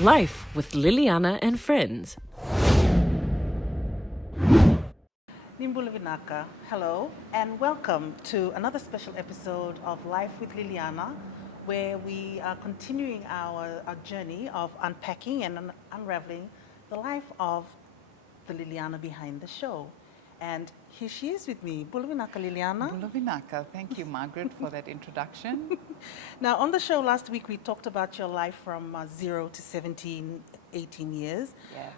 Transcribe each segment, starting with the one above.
Life with Liliana and Friends. Nimbulavinaka, hello, and welcome to another special episode of Life with Liliana, where we are continuing our journey of unpacking and unraveling the life of the Liliana behind the show. And here she is with me, Bulavinaka Liliana. Bulavinaka, thank you, Margaret, for that introduction. Now, on the show last week, we talked about your life from 0 to 17, 18 years. Yes.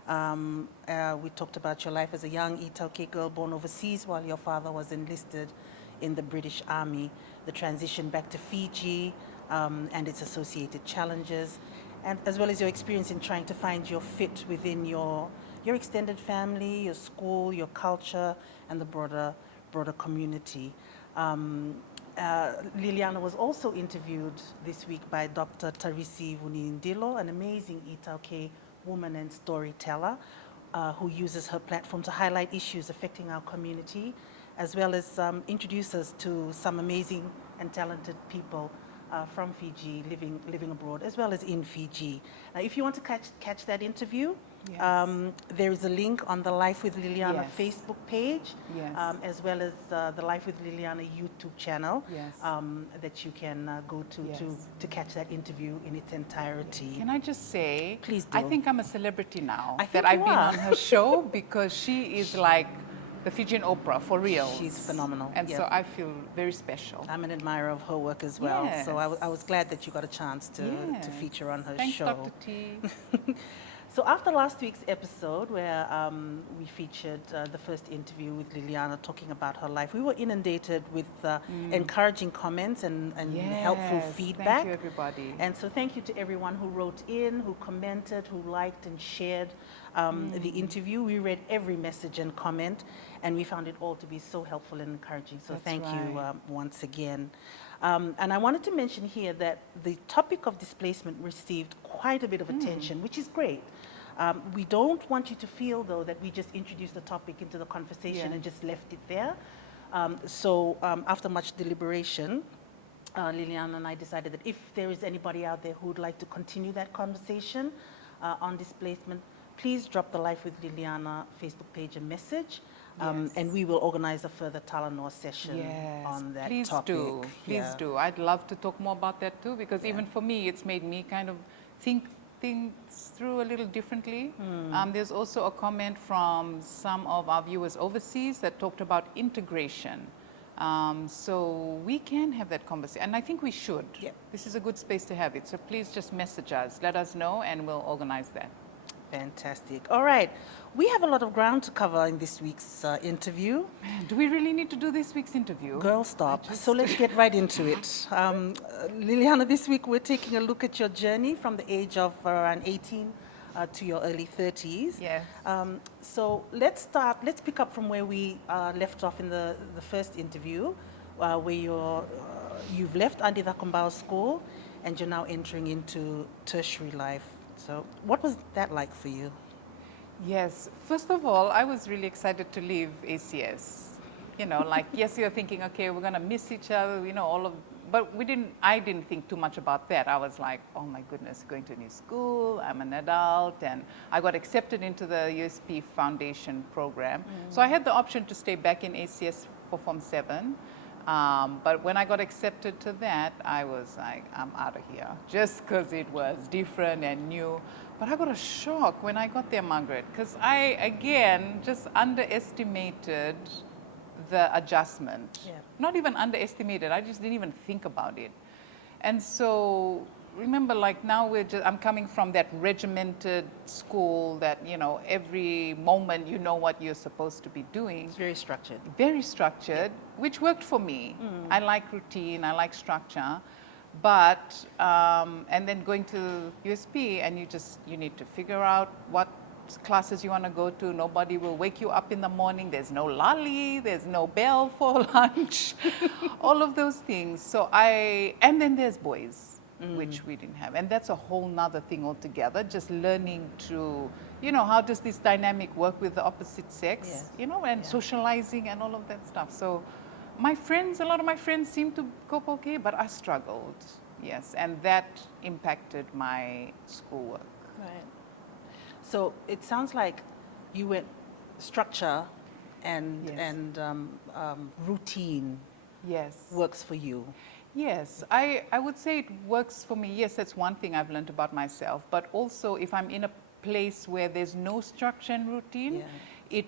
We talked about your life as a young Itauke girl born overseas while your father was enlisted in the British Army, the transition back to Fiji and its associated challenges, and as well as your experience in trying to find your fit within your extended family, your school, your culture, and the broader community. Liliana was also interviewed this week by Dr. Tarisi Vunindilo, an amazing Itauke woman and storyteller who uses her platform to highlight issues affecting our community, as well as introduce us to some amazing and talented people from Fiji living abroad, as well as in Fiji. Now, if you want to catch that interview, Yes. there is a link on the Life with Liliana Yes. Facebook page, Yes. as well as the Life with Liliana YouTube channel Yes. that you can go to, Yes. to catch that interview in its entirety. Can I just say, Please I do. think I'm a celebrity now. I think that I've you been are. on her show because she is like the Fijian Oprah, for real. She's phenomenal. And yeah. so I feel very special. I'm an admirer of her work as well. So I was glad that you got a chance to Yes. feature on her Thanks, show. Dr. T. So after last week's episode, where we featured the first interview with Liliana talking about her life, we were inundated with encouraging comments and helpful Yes. feedback. Thank you, everybody. And so thank you to everyone who wrote in, who commented, who liked and shared the interview. We read every message and comment, and we found it all to be so helpful and encouraging. So That's thank you right. once again. And I wanted to mention here that the topic of displacement received quite a bit of attention, which is great. We don't want you to feel, though, that we just introduced the topic into the conversation Yeah. and just left it there. So after much deliberation, Liliana and I decided that if there is anybody out there who would like to continue that conversation on displacement, please drop the Life with Liliana Facebook page a message, Yes. and we will organize a further Talanoa session Yes, on that please topic. do. Please Yeah. do. I'd love to talk more about that too, because even for me, it's made me kind of think things through a little differently. There's also a comment from some of our viewers overseas that talked about integration. So we can have that conversation, and I think we should. Yeah. This is a good space to have it. So please just message us, let us know, and we'll organize that. Fantastic. All right. We have a lot of ground to cover in this week's interview. Man, do we really need to do this week's interview? Girl, stop. So let's get right into it. Liliana, this week we're taking a look at your journey from the age of around 18 to your early 30s. Yes. So let's pick up from where we left off in the first interview, where you've left Andida Kumbao School and you're now entering into tertiary life. So what was that like for you? Yes. First of all, I was really excited to leave ACS. You know, like, yes, you're thinking, okay, we're going to miss each other, you know, but I didn't think too much about that. I was like, oh my goodness, going to a new school, I'm an adult, and I got accepted into the USP Foundation program. So I had the option to stay back in ACS for Form 7. But when I got accepted to that, I was like, I'm out of here, just because it was different and new. But I got a shock when I got there, Margaret, because I, again, just underestimated the adjustment. Yeah. Not even underestimated, I just didn't even think about it. And so, remember, like now I'm coming from that regimented school that, you know, every moment you know what you're supposed to be doing. It's very structured. Very structured, which worked for me. I like routine, I like structure. But, and then going to USP and you need to figure out what classes you want to go to. Nobody will wake you up in the morning. There's no lolly, there's no bell for lunch, all of those things. So and then there's boys, which we didn't have. And that's a whole nother thing altogether, just learning to, you know, how does this dynamic work with the opposite sex, Yes. you know, and socializing and all of that stuff. So a lot of my friends seemed to cope okay, but I struggled, yes, and that impacted my schoolwork. Right. So it sounds like you went structure and Yes. routine Yes. works for you. Yes, I would say it works for me. Yes, that's one thing I've learned about myself. But also, if I'm in a place where there's no structure and routine, Yeah.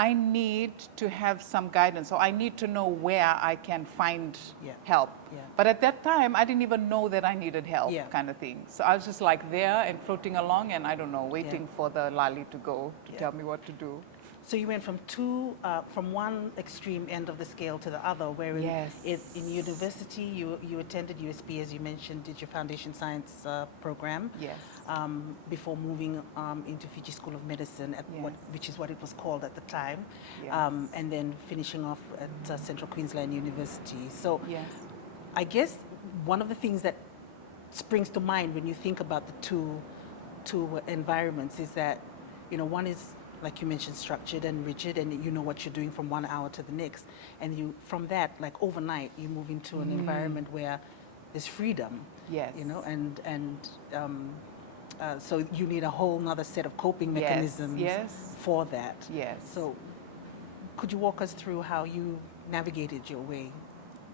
I need to have some guidance, or I need to know where I can find Yeah. help. Yeah. But at that time, I didn't even know that I needed help, Yeah. kind of thing. So I was just like there and floating along, and I don't know, waiting for the lali to go to Yeah. tell me what to do. So you went from one extreme end of the scale to the other, where Yes. in university you attended USP, as you mentioned, did your foundation science program. Yes. Before moving into Fiji School of Medicine, Yes. which is what it was called at the time, Yes. and then finishing off at Central Queensland University. So Yes. I guess one of the things that springs to mind when you think about the two environments is that, one is, like you mentioned, structured and rigid, and you know what you're doing from 1 hour to the next. And you, from that, like overnight, you move into an environment where there's freedom. Yes. So you need a whole nother set of coping Yes, mechanisms yes. for that. Yes. So could you walk us through how you navigated your way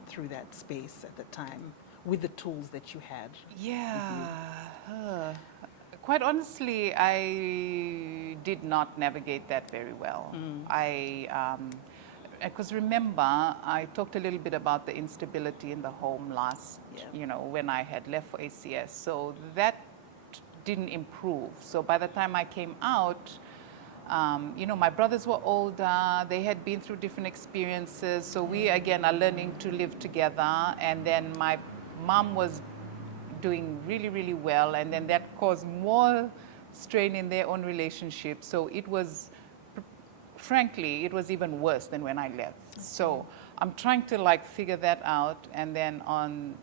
through that space at the time with the tools that you had? Yeah. Quite honestly, I did not navigate that very well. Because remember, I talked a little bit about the instability in the home last, when I had left for ACS. So that didn't improve. So by the time I came out, my brothers were older, they had been through different experiences. So we, again, are learning to live together. And then my mom was doing really, really well. And then that caused more strain in their own relationship. So it was, frankly, it was even worse than when I left. So I'm trying to figure that out. And then on,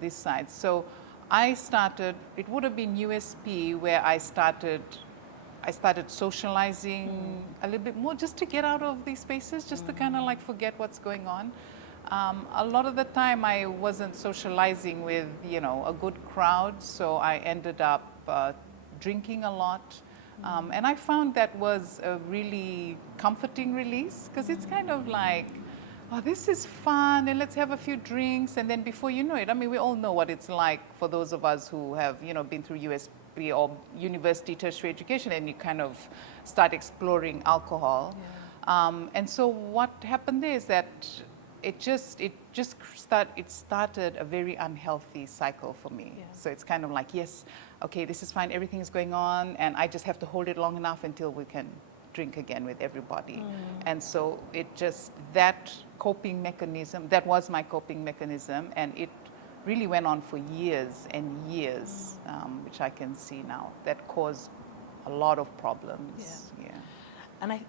this side. So I started, it would have been USP where I started socializing a little bit more, just to get out of these spaces, just to kind of forget what's going on. A lot of the time I wasn't socializing with, a good crowd, so I ended up drinking a lot. And I found that was a really comforting release, because it's kind of like, oh, this is fun, and let's have a few drinks, and then before you know it, I mean, we all know what it's like for those of us who have, been through USP or university tertiary education, and you kind of start exploring alcohol. Yeah. And so what happened there is that it started a very unhealthy cycle for me. Yeah. So it's kind of like, yes, okay, this is fine, everything is going on, and I just have to hold it long enough until we can drink again with everybody. And so that coping mechanism, that was my coping mechanism, and it really went on for years and years, which I can see now, that caused a lot of problems. Yeah. And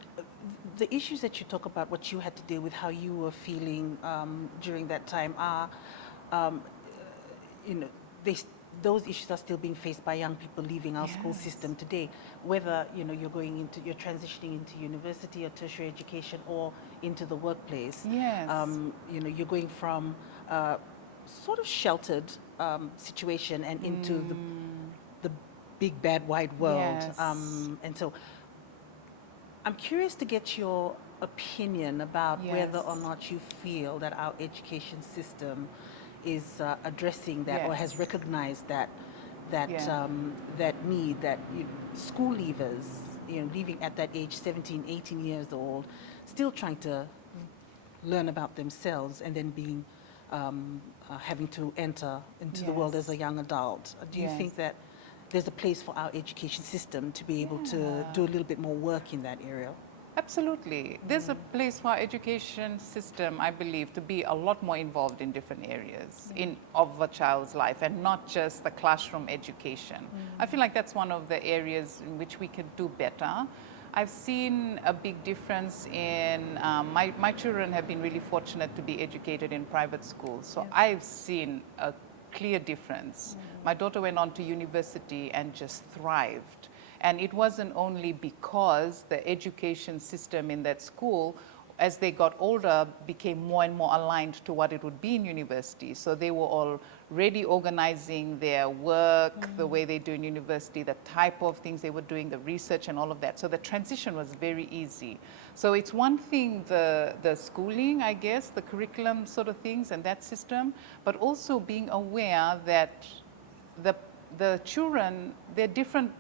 the issues that you talk about, what you had to deal with, how you were feeling during that time are, those issues are still being faced by young people leaving our school system today. Whether you're transitioning into university or tertiary education or into the workplace. Yes. You're going from a sort of sheltered situation and into the big bad wide world. Yes. And so I'm curious to get your opinion about whether or not you feel that our education system is addressing that or has recognized that need, that school leavers, leaving at that age, 17, 18 years old, still trying to learn about themselves and then being having to enter into the world as a young adult. Do you think that there's a place for our education system to be able to do a little bit more work in that area? Absolutely. There's a place for our education system, I believe, to be a lot more involved in different areas of a child's life, and not just the classroom education. I feel like that's one of the areas in which we could do better. I've seen a big difference in, my children have been really fortunate to be educated in private schools, so I've seen a clear difference. My daughter went on to university and just thrived. And it wasn't only because the education system in that school as they got older, became more and more aligned to what it would be in university. So they were already organizing their work the way they do in university, the type of things they were doing, the research and all of that. So the transition was very easy. So it's one thing, the schooling, I guess, the curriculum sort of things and that system, but also being aware that the children, they're different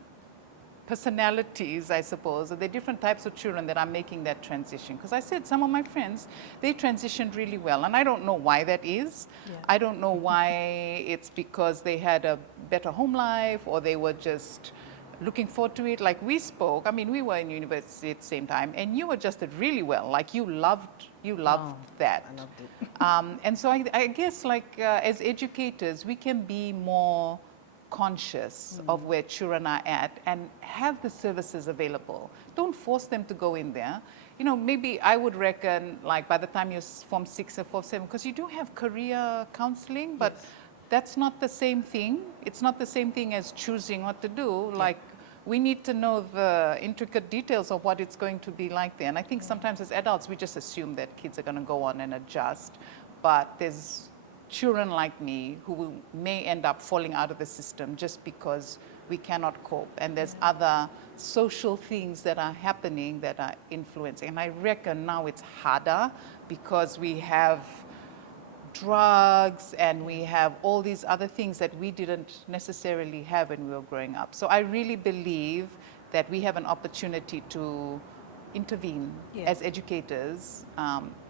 personalities, I suppose. There are different types of children that are making that transition. Because I said some of my friends, they transitioned really well. And I don't know why that is. Yeah. I don't know why it's because they had a better home life or they were just looking forward to it. Like we spoke, I mean, we were in university at the same time and you adjusted really well. Like you loved that. I loved it. And so I guess like as educators, we can be more conscious of where children are at and have the services available. Don't force them to go in there. You know, maybe I would reckon like by the time you're Form 6 or Form 7, because you do have career counseling, but that's not the same thing. It's not the same thing as choosing what to do. Like we need to know the intricate details of what it's going to be like there. And I think sometimes as adults, we just assume that kids are going to go on and adjust, but there's children like me who may end up falling out of the system just because we cannot cope. And there's other social things that are happening that are influencing. And I reckon now it's harder because we have drugs and we have all these other things that we didn't necessarily have when we were growing up. So I really believe that we have an opportunity to intervene as educators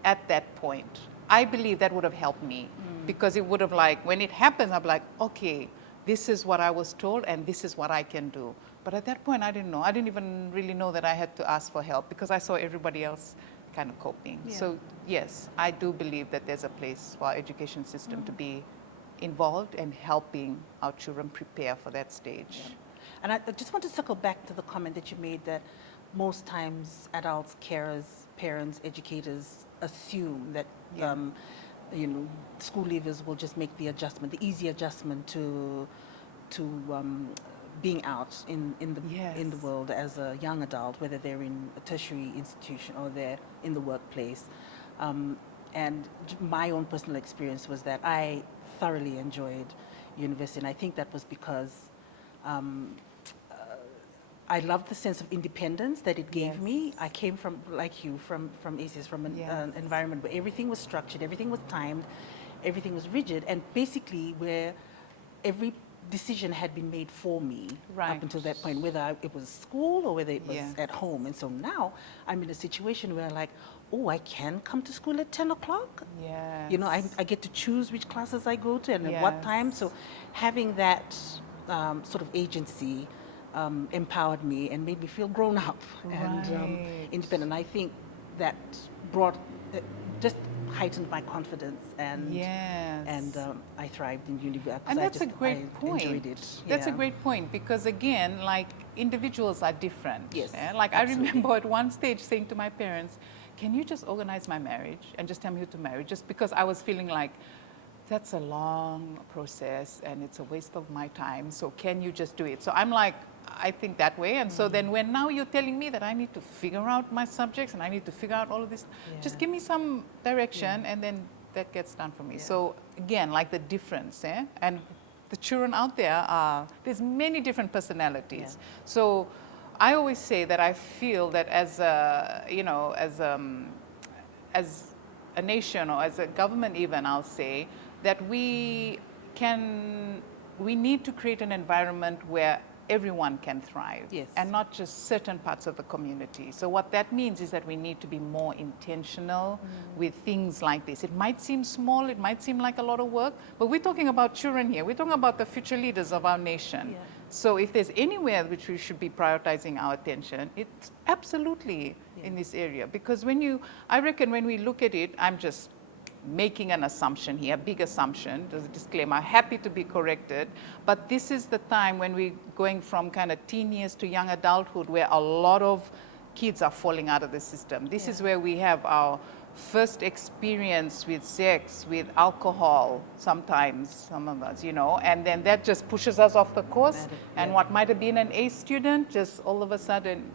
at that point. I believe that would have helped me because it would have like, when it happens, I'm like, okay, this is what I was told and this is what I can do. But at that point, I didn't know. I didn't even really know that I had to ask for help because I saw everybody else kind of coping. Yeah. So yes, I do believe that there's a place for our education system to be involved and helping our children prepare for that stage. Yeah. And I just want to circle back to the comment that you made that most times adults, carers, parents, educators assume that you know, school leavers will just make the adjustment, the easy adjustment to being out in the world as a young adult, whether they're in a tertiary institution or they're in the workplace. And my own personal experience was that I thoroughly enjoyed university, and I think that was because I loved the sense of independence that it gave me. I came from, like you, from ACS, from an environment where everything was structured, everything was timed, everything was rigid, and basically where every decision had been made for me up until that point, whether it was school or whether it was at home. And so now I'm in a situation where like, oh, I can come to school at 10 o'clock. You know, I get to choose which classes I go to and at what time. So having that sort of agency empowered me and made me feel grown up and independent. I think that just heightened my confidence and I thrived in university. And that's a great point. Enjoyed it. That's a great point because again, like individuals are different. Like absolutely. I remember at one stage saying to my parents, can you just organize my marriage and just tell me who to marry? Just because I was feeling like that's a long process and it's a waste of my time. So can you just do it? So I'm like, I think that way. And so then when now you're telling me that I need to figure out my subjects and I need to figure out all of this, just give me some direction and then that gets done for me. So again, like the difference, and the children out there there's many different personalities. So I always say that I feel that as a, you know, as a nation or as a government even, I'll say, that we need to create an environment where everyone can thrive and not just certain parts of the community. So what that means is that we need to be more intentional with things like this. It might seem small, it might seem like a lot of work, but we're talking about children here. We're talking about the future leaders of our nation. So if there's anywhere which we should be prioritizing our attention, it's absolutely in this area. Because I reckon when we look at it, I'm just making an assumption here, a big assumption, there's a disclaimer, happy to be corrected, but this is the time when we're going from kind of teen years to young adulthood where a lot of kids are falling out of the system. This is where we have our first experience with sex, with alcohol, sometimes, some of us, you know, and then that just pushes us off the course, and what might have been an A student, just all of a sudden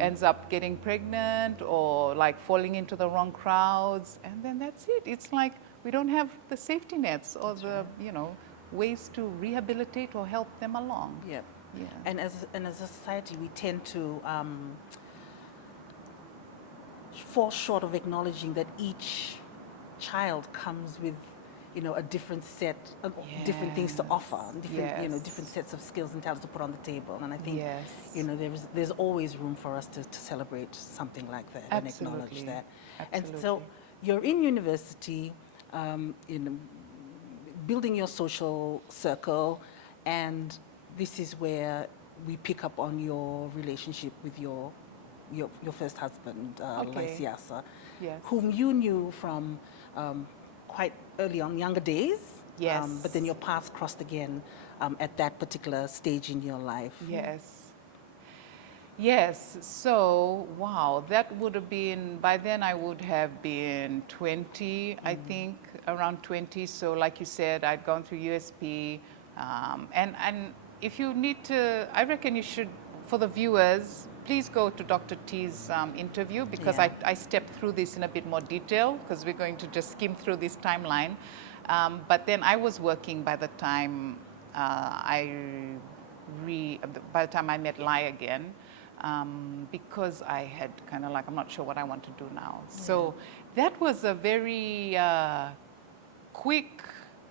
ends up getting pregnant or like falling into the wrong crowds, and then that's it. It's like we don't have the safety nets or the ways to rehabilitate or help them along. Yep. Yeah. And as a society, we tend to fall short of acknowledging that each child comes with, a different set of different things to offer, different, different sets of skills and talents to put on the table. And I think, there's always room for us to celebrate something like that and acknowledge that. Absolutely. And so you're in university, building your social circle, and this is where we pick up on your relationship with your first husband, Lysiasa, whom you knew from quite early on, younger days. Yes. But then your paths crossed again at that particular stage in your life. Yes. Yes. So, wow, that would have been, by then I would have been 20, I think, around 20. So, like you said, I'd gone through USP. And if you need to, I reckon you should, for the viewers, please go to Dr. T's interview, because I stepped through this in a bit more detail, because we're going to just skim through this timeline. But then I was working by the time by the time I met Lai again, because I had kind of like, I'm not sure what I want to do now. So that was a very quick,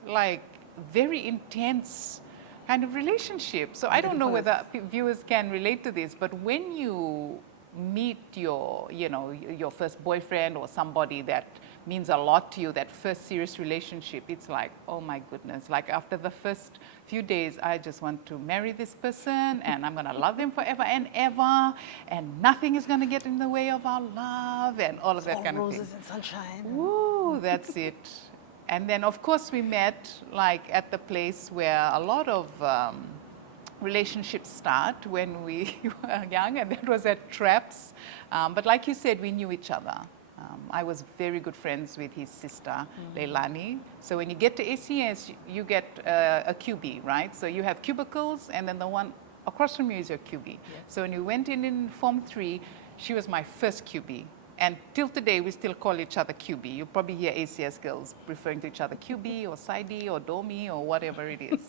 like very intense kind of relationship. So I don't know whether viewers can relate to this, but when you meet your first boyfriend or somebody that means a lot to you, that first serious relationship, it's like, oh my goodness, like after the first few days, I just want to marry this person and I'm gonna love them forever and ever, and nothing is gonna get in the way of our love and all of that kind of thing. Roses and sunshine. Woo, that's it. And then, of course, we met like at the place where a lot of relationships start when we were young, and that was at Traps. But like you said, we knew each other. I was very good friends with his sister, Leilani. So when you get to ACS, you get a QB, right? So you have cubicles, and then the one across from you is your QB. Yes. So when you went in Form 3, she was my first QB. And till today, we still call each other QB. You probably hear ACS girls referring to each other QB or Saidi or Domi or whatever it is.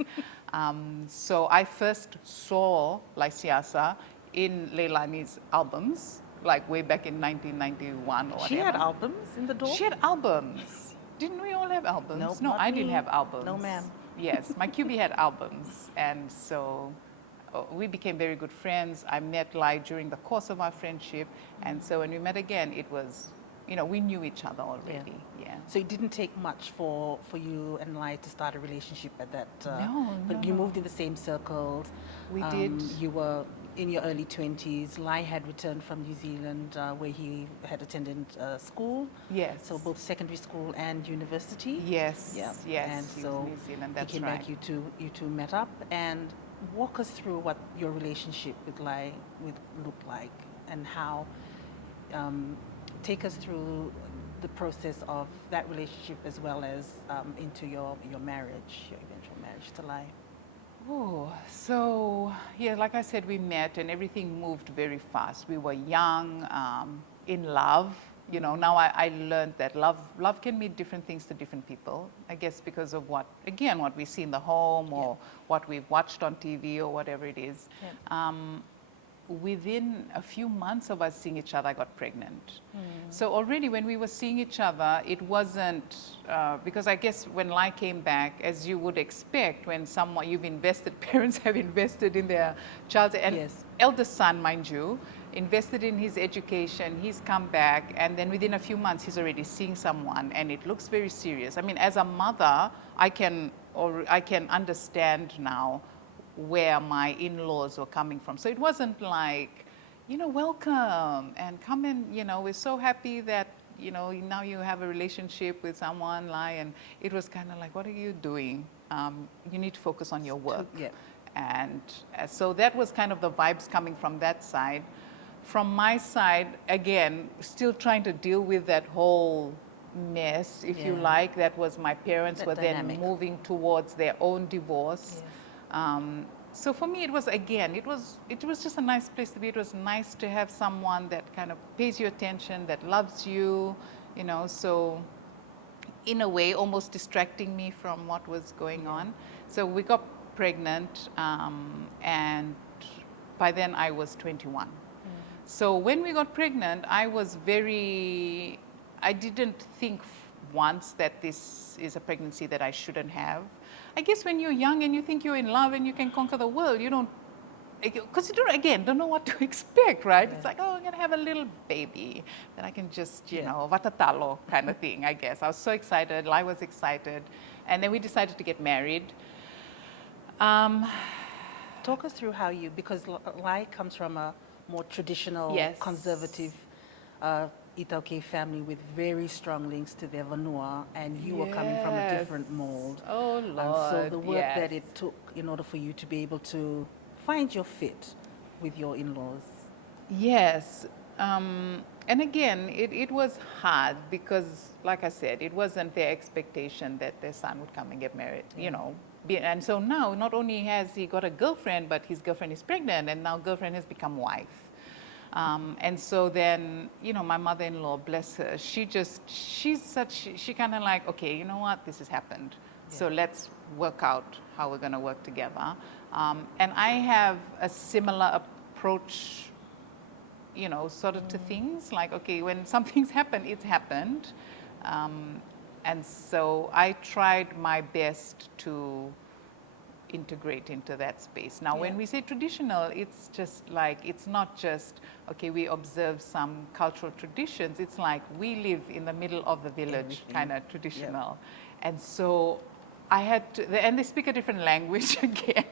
So I first saw Lysiasa in Leilani's albums, like way back in 1991 or whatever. She had albums in the door? She had albums. Didn't we all have albums? Nope, No, not I me. didn't have albums. No, ma'am. Yes, my QB had albums. And so we became very good friends. I met Lai during the course of our friendship. And so when we met again, it was, we knew each other already. Yeah. So it didn't take much for you and Lai to start a relationship at that. But No. you moved in the same circles. We did. You were in your early 20s. Lai had returned from New Zealand, where he had attended school. Yes. So both secondary school and university. Yes. Yeah. Yes. And he was so New Zealand, that's he came right. back. You two met up, and walk us through what your relationship with Lai looked like, and how. Take us through the process of that relationship, as well as into your marriage, your eventual marriage to Lai. Oh, so yeah, like I said, we met and everything moved very fast. We were young, in love. Now I learned that love can mean different things to different people. I guess because of what we see in the home or what we've watched on TV or whatever it is. Yeah. Within a few months of us seeing each other, I got pregnant. So already when we were seeing each other, it wasn't, because I guess when Lai came back, as you would expect, when someone you've invested, parents have invested in their child, and eldest son, mind you, invested in his education, he's come back, and then within a few months, he's already seeing someone, and it looks very serious. I mean, as a mother, I can understand now where my in-laws were coming from. So it wasn't like, welcome and come in, we're so happy that, now you have a relationship with someone, Lai, and it was kind of like, what are you doing? You need to focus on your work. Yeah. And so that was kind of the vibes coming from that side. From my side, again, still trying to deal with that whole mess, if you like. That was my parents That were dynamic. then moving towards their own divorce. Yes. So for me, it was again, it was just a nice place to be. It was nice to have someone that kind of pays you attention, that loves you, you know. So in a way, almost distracting me from what was going on. So we got pregnant, and by then I was 21. So when we got pregnant, I didn't think once that this is a pregnancy that I shouldn't have. I guess when you're young and you think you're in love and you can conquer the world, you don't, because you don't know what to expect, right? It's like, oh, I'm going to have a little baby that I can just, you know, vatatalo kind of thing, I guess. I was so excited. I was excited. And then we decided to get married. Talk us through how you, because Lai comes from a more traditional, conservative Itauke family with very strong links to their Vanua, and you were coming from a different mold. Oh, Lord. And so the work that it took in order for you to be able to find your fit with your in-laws. Yes. And again, it was hard because, like I said, it wasn't their expectation that their son would come and get married, you know. And so now, not only has he got a girlfriend, but his girlfriend is pregnant, and now girlfriend has become wife. And so then, you know, my mother-in-law, bless her, she kind of like, okay, you know what, this has happened. So let's work out how we're going to work together. And I have a similar approach, you know, sort of to things. Like, okay, when something's happened, it's happened. And so I tried my best to integrate into that space. Now, when we say traditional, it's just like, it's not just, okay, we observe some cultural traditions. It's like we live in the middle of the village, kind of traditional. And so I had to, and they speak a different language again.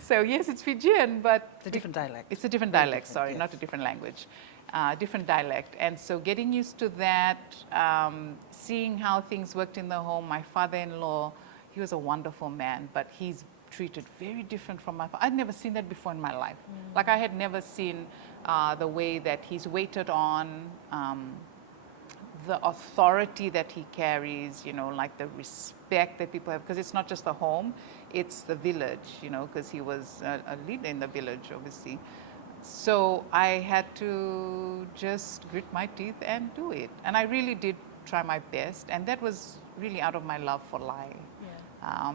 So yes, it's Fijian, but It's a different dialect. It's a different dialect, sorry, not a different language. Different dialect. And so getting used to that, seeing how things worked in the home. My father-in-law, he was a wonderful man, but he's treated very different from my father. I'd never seen that before in my life. Like I had never seen the way that he's waited on, the authority that he carries, you know, like the respect that people have, because it's not just the home, it's the village, you know, because he was a leader in the village, obviously. So I had to just grit my teeth and do it. And I really did try my best. And that was really out of my love for Lai.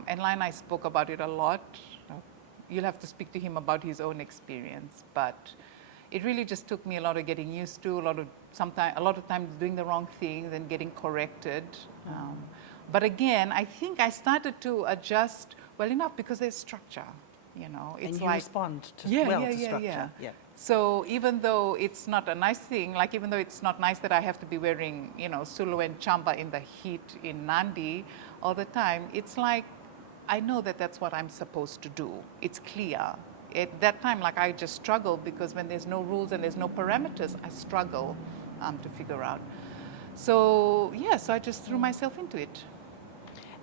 And Lai and I spoke about it a lot. You'll have to speak to him about his own experience. But it really just took me a lot of getting used to, a lot of times doing the wrong things and getting corrected. But again, I think I started to adjust well enough because there's structure. You know, it's and you like, respond to structure. So even though it's not a nice thing, like even though it's not nice that I have to be wearing, you know, sulu and chamba in the heat in Nandi all the time, it's like I know that that's what I'm supposed to do. It's clear. At that time, like I just struggle because when there's no rules and there's no parameters, I struggle to figure out. So so I just threw myself into it.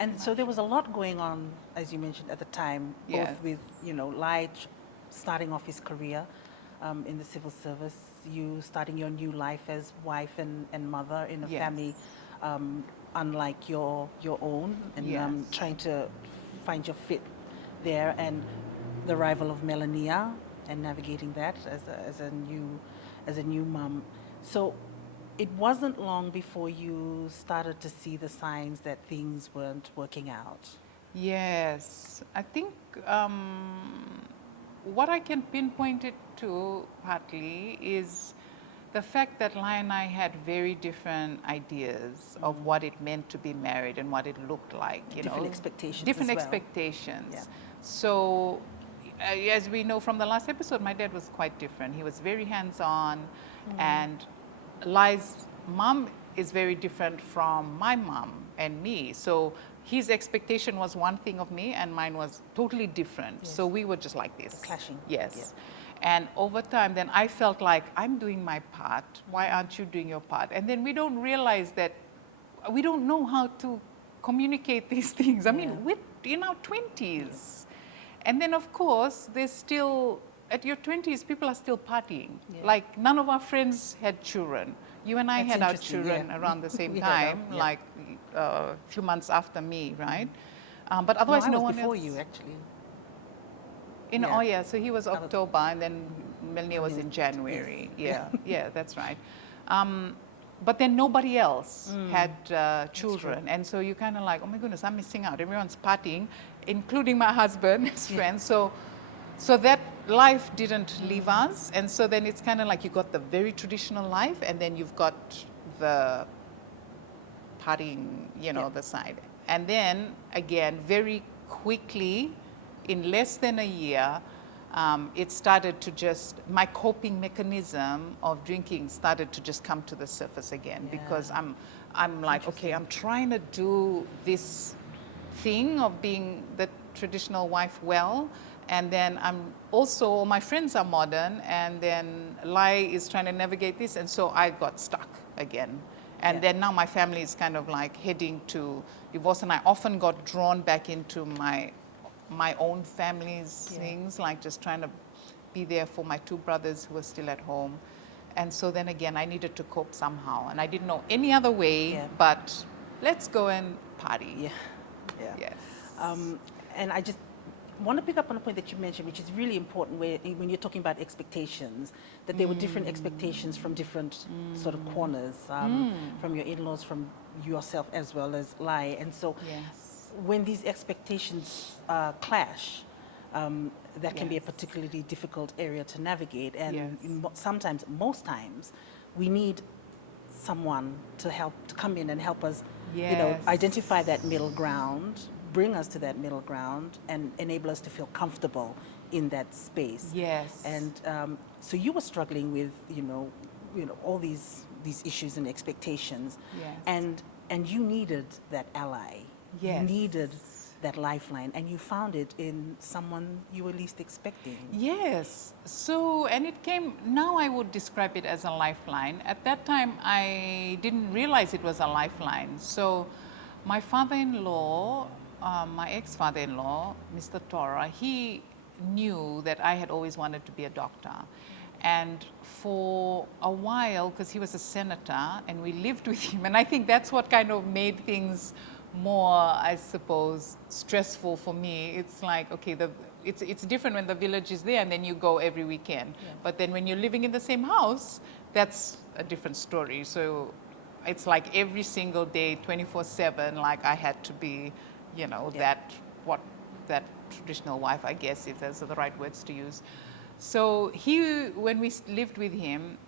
And so there was a lot going on, as you mentioned, at the time, both with, you know, Lai starting off his career in the civil service, you starting your new life as wife and mother in a family unlike your own, and trying to find your fit there, and the arrival of Melania and navigating that as a new mom. So it wasn't long before you started to see the signs that things weren't working out. Yes, I think what I can pinpoint it to partly is the fact that Lai and I had very different ideas of what it meant to be married and what it looked like. Different expectations. Different as well. expectations. Yeah. So, as we know from the last episode, my dad was quite different. He was very hands-on, and Lai's mom is very different from my mom and me. So his expectation was one thing of me and mine was totally different. So we were just like this. Clashing. Yes. And over time, then I felt like, I'm doing my part. Why aren't you doing your part? And then we don't realize that we don't know how to communicate these things. I mean, we're in our 20s. And then, of course, there's still, at your 20s, people are still partying. Like, none of our friends had children. You and I had our children around the same time, like a few months after me, right? But otherwise, no one before else. you, actually. Yeah. Oh yeah, so he was October, and then Melania was in January. Yes. Yeah, that's right. But then nobody else had children, and so you kind of like, oh my goodness, I'm missing out. Everyone's partying, including my husband, his friends. So that life didn't leave us, and so then it's kind of like you got the very traditional life, and then you've got the partying, the side. And then again, very quickly, in less than a year, it started to just, my coping mechanism of drinking started to just come to the surface again, because I'm like, okay, I'm trying to do this thing of being the traditional wife well, and then I'm also, all my friends are modern, and then Lai is trying to navigate this, and so I got stuck again. And then now my family is kind of like heading to divorce, and I often got drawn back into my own family's things, like just trying to be there for my two brothers who were still at home. And so then again, I needed to cope somehow, and I didn't know any other way but let's go and party. Yes. And I just want to pick up on a point that you mentioned, which is really important when you're talking about expectations, that there were different expectations from different sort of corners, from your in-laws, from yourself, as well as Lai. And so when these expectations clash, that can be a particularly difficult area to navigate. And sometimes, most times, we need someone to come in and help us, identify that middle ground, bring us to that middle ground, and enable us to feel comfortable in that space. Yes. And so you were struggling with, all these issues and expectations. Yes. And you needed that ally. Yes. You needed that lifeline, and you found it in someone you were least expecting. Yes. So, and it came, now I would describe it as a lifeline. At that time, I didn't realize it was a lifeline. So, my father-in-law, my ex-father-in-law, Mr. Tora, he knew that I had always wanted to be a doctor. And for a while, because he was a senator, and we lived with him, and I think that's what kind of made things more, I suppose, stressful for me. It's like, okay, it's different when the village is there and then you go every weekend. But then when you're living in the same house, that's a different story. So it's like every single day, 24/7, like I had to be, that traditional wife, I guess, if those are the right words to use. So when we lived with him,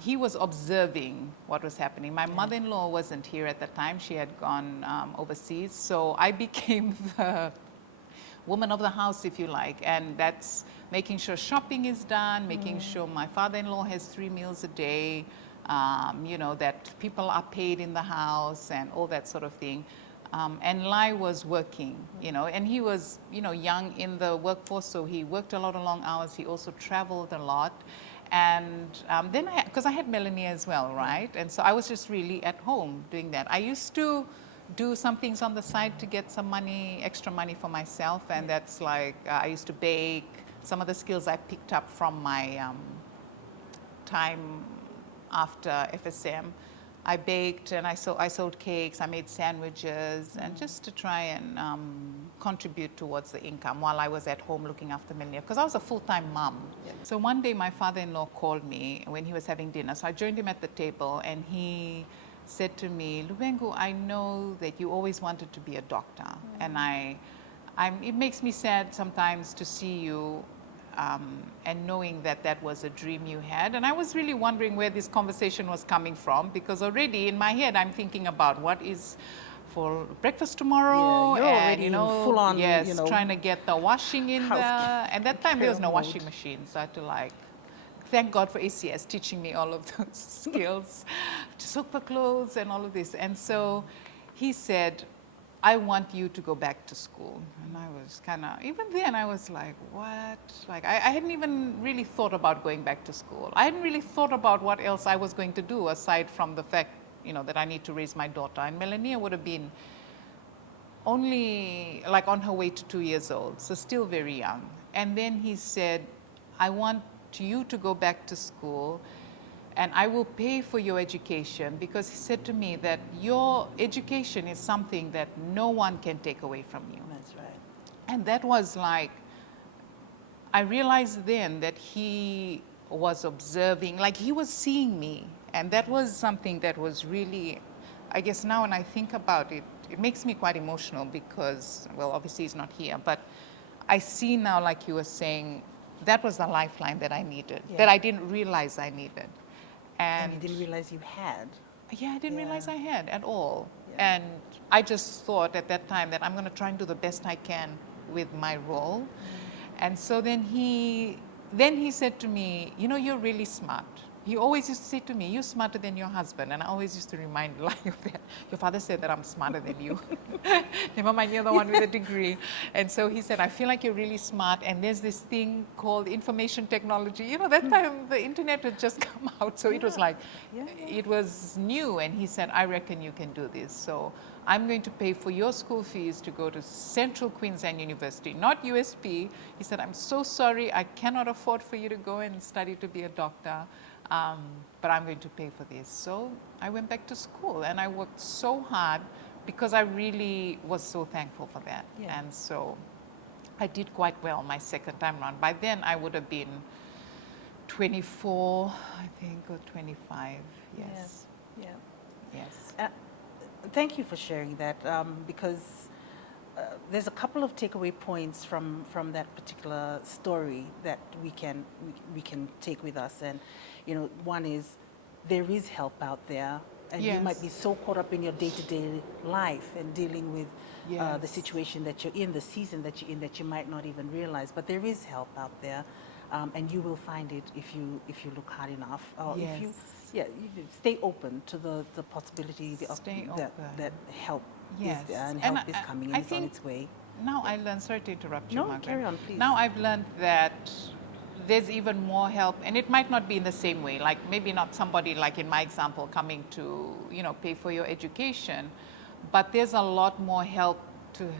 he was observing what was happening. My mother-in-law wasn't here at the time. She had gone overseas. So I became the woman of the house, if you like. And that's making sure shopping is done, making sure my father-in-law has 3 meals a day, that people are paid in the house and all that sort of thing. And Lai was working, and he was, young in the workforce, so he worked a lot of long hours. He also traveled a lot. And then because I had Melania as well, right? And so I was just really at home doing that. I used to do some things on the side to get some money, extra money for myself. And that's like, I used to bake. Some of the skills I picked up from my time after FSM. I baked and I sold cakes, I made sandwiches, and just to try and contribute towards the income while I was at home looking after Melania, because I was a full-time mom. So one day my father-in-law called me when he was having dinner. So I joined him at the table, and he said to me, Lubengu, I know that you always wanted to be a doctor, and it makes me sad sometimes to see you and knowing that that was a dream you had. And I was really wondering where this conversation was coming from, because already in my head I'm thinking about what is for breakfast tomorrow. You're already full on, trying to get the washing in there. And that time there was no washing machine, so I had to thank God for ACS teaching me all of those skills to soak the clothes and all of this. And so he said, I want you to go back to school. And I was kind of, even then I was like, what? Like I hadn't even really thought about going back to school. I hadn't really thought about what else I was going to do aside from the fact, that I need to raise my daughter. And Melania would have been only like on her way to 2 years old, so still very young. And then he said, I want you to go back to school and I will pay for your education, because he said to me that your education is something that no one can take away from you. That's right. And that was like, I realized then that he was observing, like he was seeing me. And that was something that was really, I guess now when I think about it, it makes me quite emotional because, well, obviously he's not here, but I see now, like you were saying, that was the lifeline that I needed, Yeah. that I didn't realize I needed. And you didn't realize you had. Yeah, I didn't realize I had at all. Yeah. And I just thought at that time that I'm going to try and do the best I can with my role. And so then he said to me, you know, you're really smart. He always used to say to me, you're smarter than your husband. And I always used to remind like of that. Your father said that I'm smarter than you. Never mind, you're the one with a degree. And so he said, I feel like you're really smart. And there's this thing called information technology. You know, that time the internet had just come out. So it was like, it was new. And he said, I reckon you can do this. So I'm going to pay for your school fees to go to Central Queensland University, not USP. He said, I'm so sorry, I cannot afford for you to go and study to be a doctor, but I'm going to pay for this. So I went back to school and I worked so hard because I really was so thankful for that. Yeah. And so I did quite well my second time around. By then I would have been 24, I think, or 25, yes. Yeah. Yes. Thank you for sharing that, because there's a couple of takeaway points from that particular story that we can take with us. And you know, one is there is help out there, and you might be so caught up in your day-to-day life and dealing with the situation that you're in, the season that you're in, that you might not even realize. But there is help out there, and you will find it if you look hard enough. If you stay open to the possibility of that help is there, and help is coming and it's on its way. Now I learned, sorry to interrupt you, No, Margaret. carry on, please. Now I've learned that there's even more help, and it might not be in the same way, like maybe not somebody like in my example coming to, you know, pay for your education, but there's a lot more help to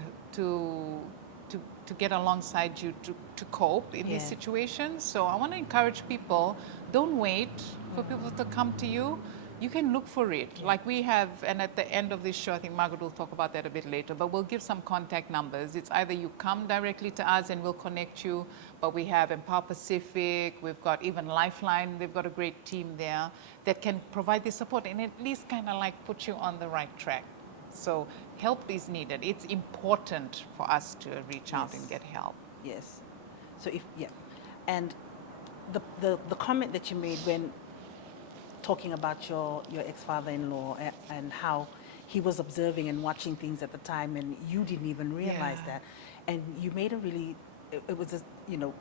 get alongside you to cope in these situations. So I want to encourage people, don't wait for people to come to you. You can look for it. Like we have, and at the end of this show, I think Margaret will talk about that a bit later, but we'll give some contact numbers. It's either you come directly to us and we'll connect you, but we have Empower Pacific, we've got even Lifeline, they've got a great team there that can provide the support and at least kind of like put you on the right track. So help is needed. It's important for us to reach out and get help. Yes. So and the comment that you made when talking about your ex-father-in-law and how he was observing and watching things at the time and you didn't even realize that, and you made a really, it was a, you know,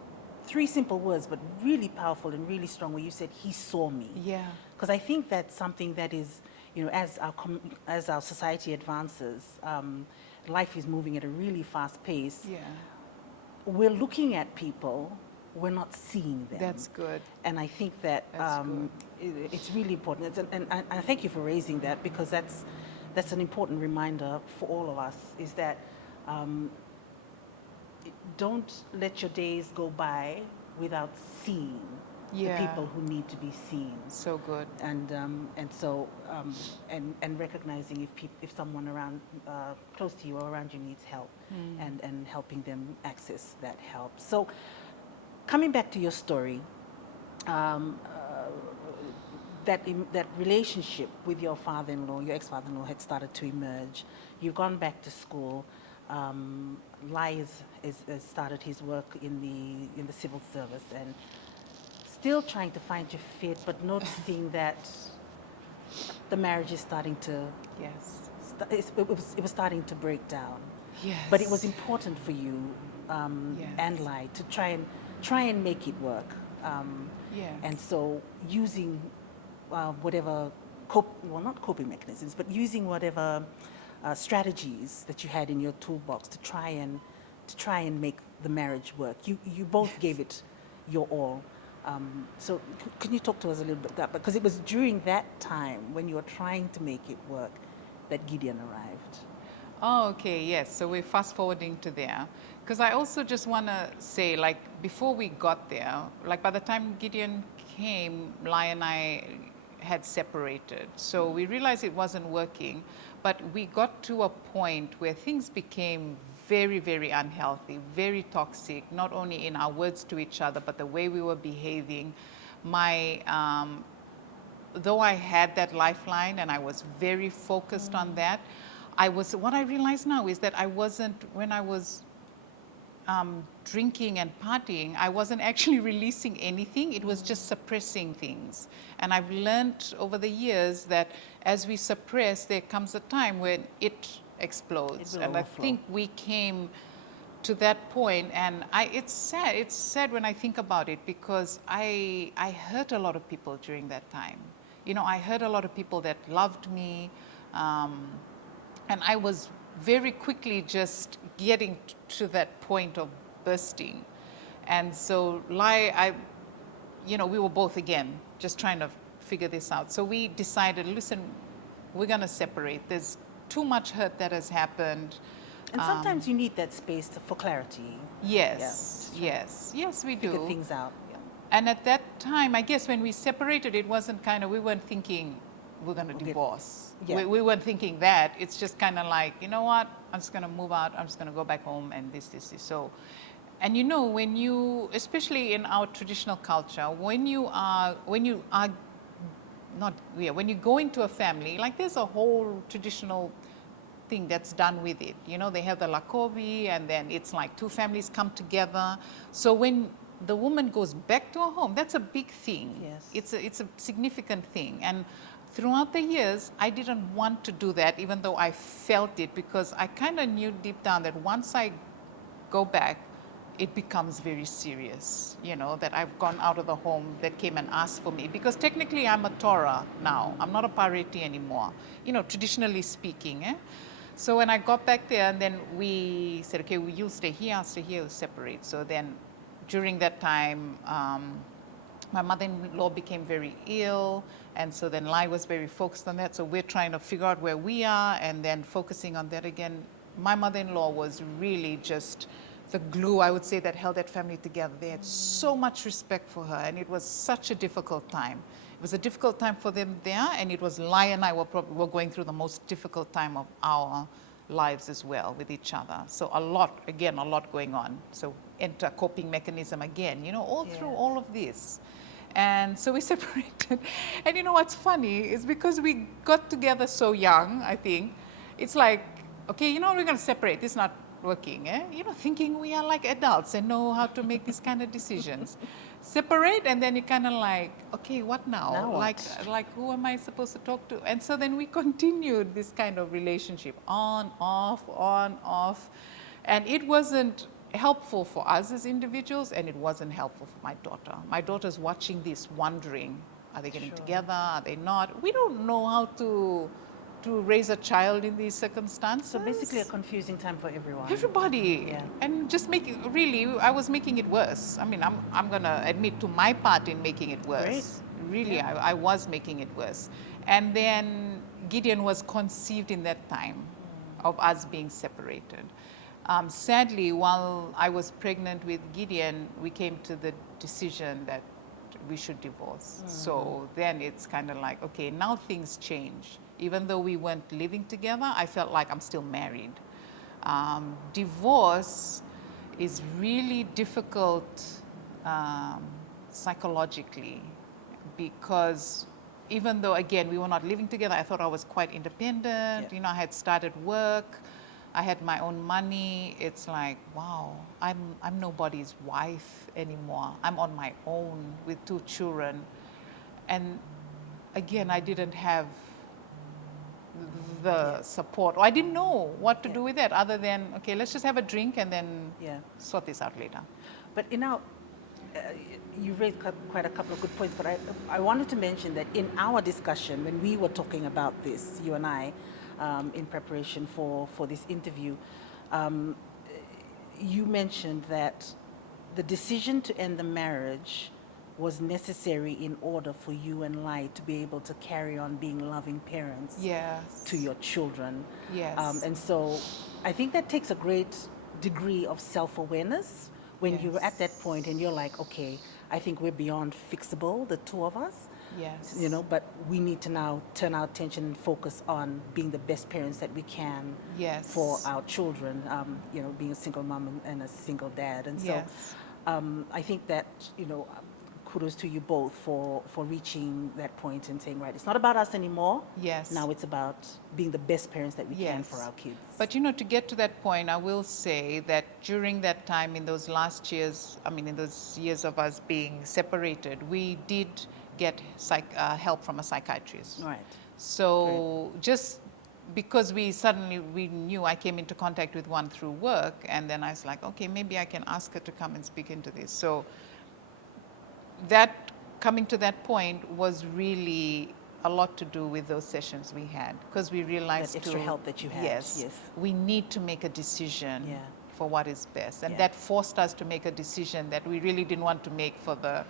3 simple words but really powerful and really strong, where you said he saw me. Because I think that's something that is, you know, as our society advances, life is moving at a really fast pace. We're looking at people, we're not seeing them. That's good. And I think that it's really important. And I thank you for raising that, because that's an important reminder for all of us, is that don't let your days go by without seeing the people who need to be seen. So good. And recognizing if someone around close to you or around you needs help, and helping them access that help. So coming back to your story, that relationship with your father-in-law, your ex-father-in-law, had started to emerge. You've gone back to school. Lai has started his work in the civil service, and still trying to find your fit, but noticing that the marriage is starting to it was starting to break down. But it was important for you and Lai to try and make it work. And so using whatever not coping mechanisms, but using whatever strategies that you had in your toolbox to try and make the marriage work. You both gave it your all. So can you talk to us a little bit about that? Because it was during that time when you were trying to make it work that Gideon arrived. Oh, okay, yes. So we're fast forwarding to there. Because I also just want to say, like, before we got there, like by the time Gideon came, Lai and I had separated. So we realized it wasn't working, but we got to a point where things became very, very unhealthy, very toxic, not only in our words to each other, but the way we were behaving. My, though I had that lifeline and I was very focused on that, what I realize now is that I wasn't, when I was drinking and partying, I wasn't actually releasing anything. It was just suppressing things. And I've learned over the years that as we suppress, there comes a time when it explodes. It will and overflow. I think we came to that point, and it's sad. It's sad when I think about it, because I hurt a lot of people during that time. You know, I hurt a lot of people that loved me, and I was very quickly just getting to that point of bursting. And so you know, we were both, again, just trying to figure this out. So we decided, listen, we're going to separate. There's too much hurt that has happened. And sometimes you need that space for clarity. Yes, yes, we do. Figure things out. Yeah. And at that time, I guess when we separated, it wasn't we weren't thinking we're going to divorce. Yeah. We weren't thinking that. It's just kind of like, you know what, I'm just going to move out. I'm just going to go back home and this. So, and you know, when you, especially in our traditional culture, when you go into a family, like there's a whole traditional thing that's done with it. You know, they have the lakovi, and then it's like two families come together. So when the woman goes back to her home, that's a big thing. Yes. It's a significant thing. And throughout the years, I didn't want to do that, even though I felt it, because I kind of knew deep down that once I go back, it becomes very serious, you know, that I've gone out of the home, that came and asked for me. Because technically I'm a Torah now. I'm not a Pareti anymore, you know, traditionally speaking. So when I got back there, and then we said, okay, well, you'll stay here, I'll stay here, we'll separate. So then during that time, my mother-in-law became very ill, and so then Lai was very focused on that. So we're trying to figure out where we are, and then focusing on that again. My mother-in-law was really just the glue, I would say, that held that family together. They had so much respect for her, and it was such a difficult time. It was a difficult time for them there, and it was Lai and I were going through the most difficult time of our lives as well with each other. So a lot going on. So enter coping mechanism again, you know, all through all of this. And so we separated. And you know what's funny is because we got together so young, I think, it's like, okay, you know, we're going to separate. It's not working, you know, thinking we are like adults and know how to make these kind of decisions. Separate, and then you kind of like, okay, what now? Now what? Like who am I supposed to talk to? And so then we continued this kind of relationship on, off. And it wasn't helpful for us as individuals, and it wasn't helpful for my daughter. My daughter's watching this, wondering, are they getting together? Are they not? We don't know how to raise a child in these circumstances. So basically a confusing time for everyone. Everybody. Yeah. And just I was making it worse. I mean, I'm going to admit to my part in making it worse. Great. Really, yeah. I was making it worse. And then Gideon was conceived in that time of us being separated. Sadly, while I was pregnant with Gideon, we came to the decision that we should divorce. So then it's kind of like, okay, now things change. Even though we weren't living together, I felt like I'm still married. Divorce is really difficult psychologically, because even though, again, we were not living together, I thought I was quite independent. Yeah. You know, I had started work. I had my own money. It's like, wow, I'm nobody's wife anymore. I'm on my own with 2 children. And again, I didn't have the support, or I didn't know what to do with that other than, okay, let's just have a drink and then sort this out later. But you raised quite a couple of good points, but I wanted to mention that in our discussion, when we were talking about this, you and I, in preparation for this interview, you mentioned that the decision to end the marriage was necessary in order for you and Lai to be able to carry on being loving parents to your children. Yes. And so I think that takes a great degree of self-awareness when you're at that point and you're like, okay, I think we're beyond fixable, the two of us. Yes. You know, but we need to now turn our attention and focus on being the best parents that we can Yes. for our children, you know, being a single mom and a single dad. And so Yes. I think that, you know, kudos to you both for reaching that point and saying, right, it's not about us anymore. Yes. Now it's about being the best parents that we can Yes. for our kids. But you know, to get to that point, I will say that during that time, in those last years, I mean, in those years of us being separated, we did get help from a psychiatrist. Right. So just because we knew, I came into contact with one through work, and then I was like, okay, maybe I can ask her to come and speak into this. So that coming to that point was really a lot to do with those sessions we had, because we realized That extra help that you had. yes, Yes. we need to make a decision Yeah. for what is best, and Yeah. that forced us to make a decision that we really didn't want to make for the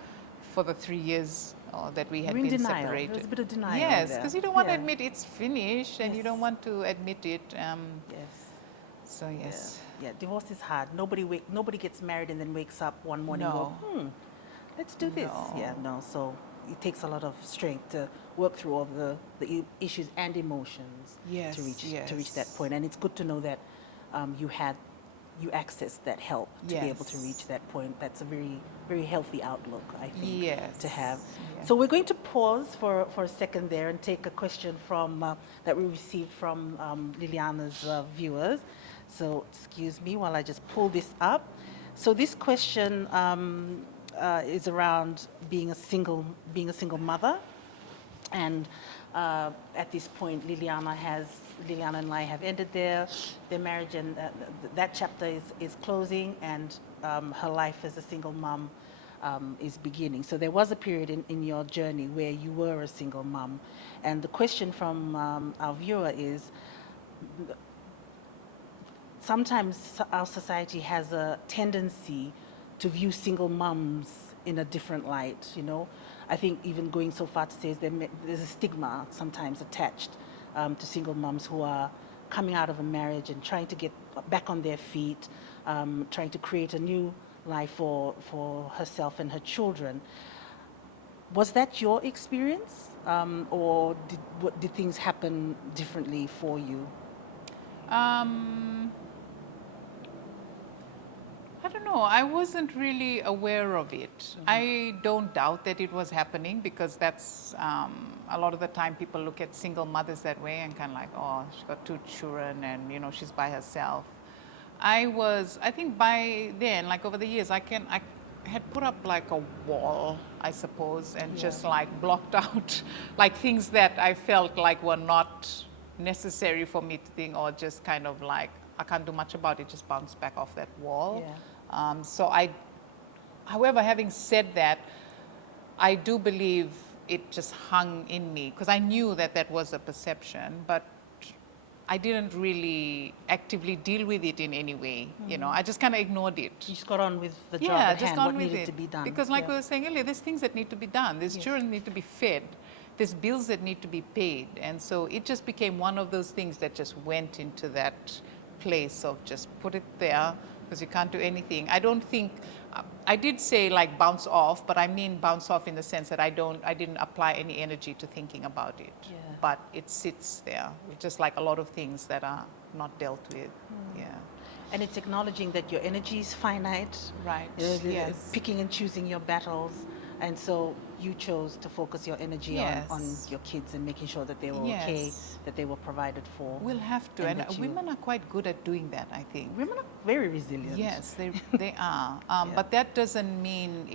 3 years that we had We're in been denial. separated. There's a bit of denial Yes, there. because you don't want to Yeah. admit it's finished, and you Yes. don't want to admit it. Yes. So yes. Yeah, divorce is hard. Nobody gets married and then wakes up one morning and No. go, let's do this. No. Yeah, no. So it takes a lot of strength to work through all the issues and emotions Yes, to reach yes. that point. And it's good to know that you accessed that help to be able to Yes. reach that point. That's a very, very healthy outlook, I think, Yes. to have. Yes. So we're going to pause for a second there and take a question from that we received from Liliana's viewers. So excuse me while I just pull this up. So this question is around being a single mother, and at this point, Liliana and I have ended their marriage, and that chapter is closing, and her life as a single mom is beginning. So there was a period in your journey where you were a single mom, and the question from our viewer is, sometimes our society has a tendency to view single moms in a different light, you know. I think even going so far to say there's a stigma sometimes attached to single moms who are coming out of a marriage and trying to get back on their feet, trying to create a new life for herself and her children. Was that your experience, or did things happen differently for you? I don't know. I wasn't really aware of it. Mm-hmm. I don't doubt that it was happening, because that's a lot of the time people look at single mothers that way and kind of like, oh, she's got 2 children and, you know, she's by herself. I think by then, like over the years, I had put up like a wall, I suppose, and just like blocked out like things that I felt like were not necessary for me to think, or just kind of like, I can't do much about it, just bounce back off that wall. Yeah. However, having said that, I do believe it just hung in me, because I knew that was a perception, but I didn't really actively deal with it in any way. You know, I just kind of ignored it. You just got on with the job Yeah, at just hand, got what on with needed it. to be done. Because like we were saying earlier, there's things that need to be done. There's children need to be fed. There's bills that need to be paid. And so it just became one of those things that just went into that place of just put it there, because you can't do anything. I don't think, I did say like bounce off, but I mean bounce off in the sense that I didn't apply any energy to thinking about it. Yeah. But it sits there, just like a lot of things that are not dealt with. Yeah. And it's acknowledging that your energy is finite. Right. Yes. Picking and choosing your battles. And so you chose to focus your energy on your kids and making sure that they were okay, that they were provided for. We'll have to. And women are quite good at doing that, I think. Women are very resilient. Yes, they are. But that doesn't mean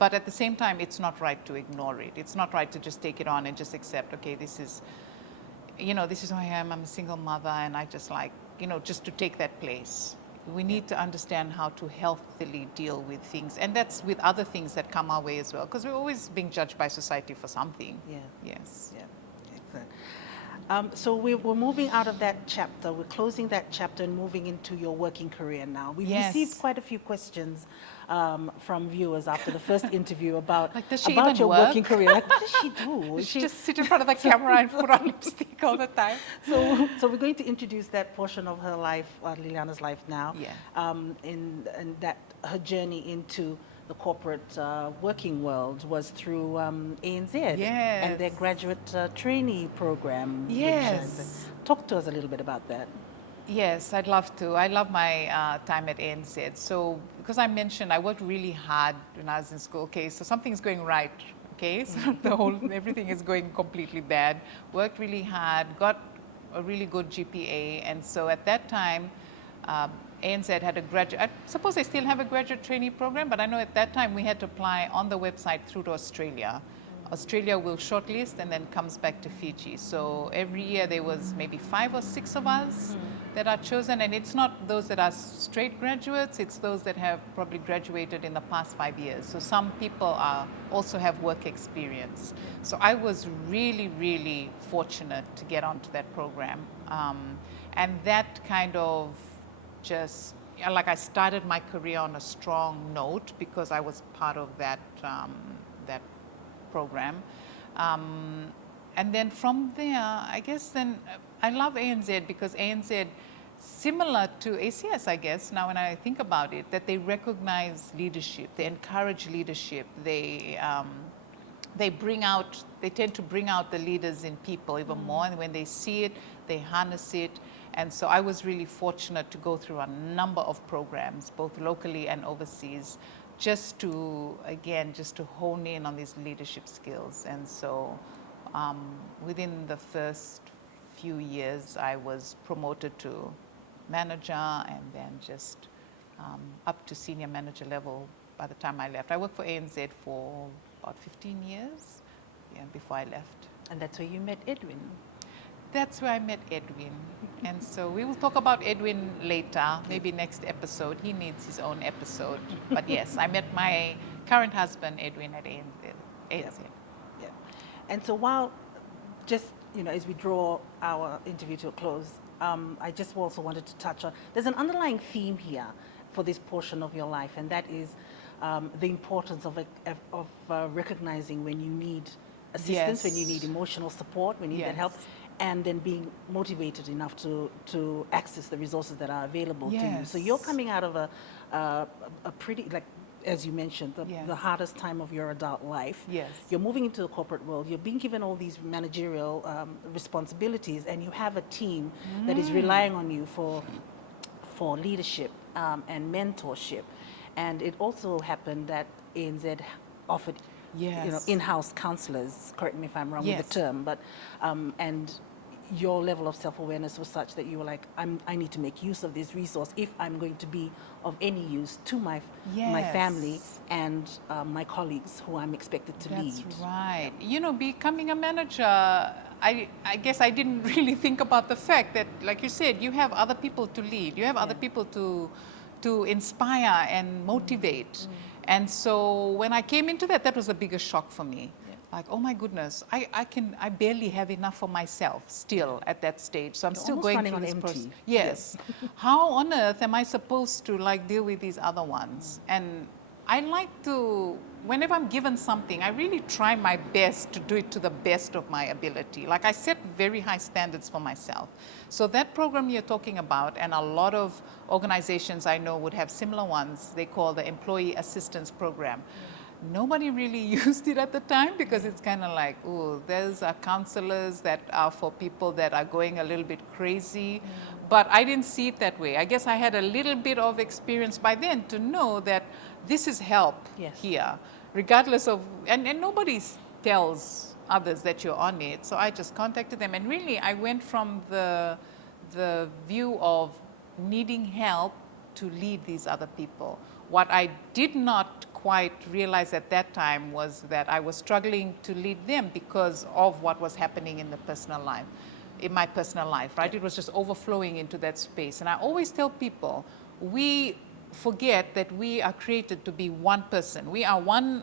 but at the same time, it's not right to ignore it. It's not right to just take it on and just accept, okay, this is who I am. I'm a single mother, and I just like, just to take that place. We need to understand how to healthily deal with things, and that's with other things that come our way as well, because we're always being judged by society for something. Yeah. Yes. Yeah. Excellent. So we're moving out of that chapter. We're closing that chapter and moving into your working career now. We've received quite a few questions from viewers after the first interview about your working career. Like, what does she do? Does she just sit in front of the camera and put on lipstick all the time? So we're going to introduce that portion of her life, Liliana's life now, Yeah. in that her journey into the corporate working world was through ANZ and their Yes. graduate trainee program. Yes. Talk to us a little bit about that. Yes, I'd love to. I love my time at ANZ. So, because I mentioned I worked really hard when I was in school. Okay, so something's going right. Okay, so everything is going completely bad. Worked really hard, got a really good GPA, and so at that time, ANZ had a graduate. I suppose they still have a graduate trainee program, but I know at that time we had to apply on the website through to Australia. Australia will shortlist and then comes back to Fiji. So every year there was maybe 5 or 6 of us that are chosen, and it's not those that are straight graduates, it's those that have probably graduated in the past 5 years. So some people also have work experience. So I was really, really fortunate to get onto that program. And that kind of just, like I started my career on a strong note because I was part of that program. And then from there, I guess then I love ANZ because ANZ, similar to ACS, I guess, now when I think about it, that they recognize leadership, they encourage leadership, they tend to bring out the leaders in people even more, and when they see it, they harness it. And so I was really fortunate to go through a number of programs, both locally and overseas, just to hone in on these leadership skills. And so within the first few years, I was promoted to manager and then just up to senior manager level by the time I left. I worked for ANZ for about 15 years before I left. And that's where you met Edwin. That's where I met Edwin. And so we will talk about Edwin later, maybe next episode. He needs his own episode. But yes, I met my current husband, Edwin, at ANZ. Yeah. And so while, just, as we draw our interview to a close, I just also wanted to touch on, there's an underlying theme here for this portion of your life, and that is the importance of recognizing when you need assistance, when you need emotional support, when you need that help, and then being motivated enough to access the resources that are available to you. So you're coming out of a pretty, like, as you mentioned, the hardest time of your adult life. Yes. You're moving into the corporate world. You're being given all these managerial responsibilities, and you have a team that is relying on you for leadership and mentorship. And it also happened that ANZ offered in-house counselors, correct me if I'm wrong with the term, but and your level of self-awareness was such that you were like, I need to make use of this resource if I'm going to be of any use to my family and my colleagues who I'm expected to lead. That's right. Becoming a manager, I guess I didn't really think about the fact that, like you said, you have other people to lead, you have other people to inspire and motivate. And so when I came into that was the biggest shock for me. Like, oh my goodness, I barely have enough for myself still at that stage. So I'm still going through this process. Yes. How on earth am I supposed to deal with these other ones? And I like to, whenever I'm given something, I really try my best to do it to the best of my ability. Like, I set very high standards for myself. So that program you're talking about, and a lot of organizations I know would have similar ones, they call the Employee Assistance Program. Nobody really used it at the time because it's kind of like, oh, there's counselors that are for people that are going a little bit crazy. But I didn't see it that way. I guess I had a little bit of experience by then to know that this is help here, regardless of, and nobody tells others that you're on it. So I just contacted them, and really I went from the view of needing help to lead these other people. What I did not quite realize at that time was that I was struggling to lead them because of what was happening in my personal life, right? It was just overflowing into that space. And I always tell people, we forget that we are created to be one person. We are one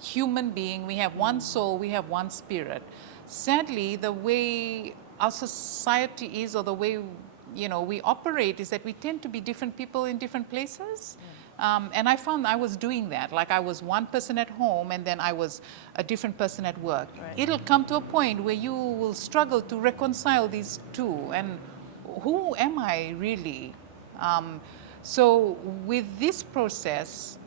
human being. We have one soul. We have one spirit. Sadly, the way our society is, or the way we operate, is that we tend to be different people in different places. And I found I was doing that. Like, I was one person at home and then I was a different person at work. Right. It'll come to a point where you will struggle to reconcile these two. And who am I really? So with this process,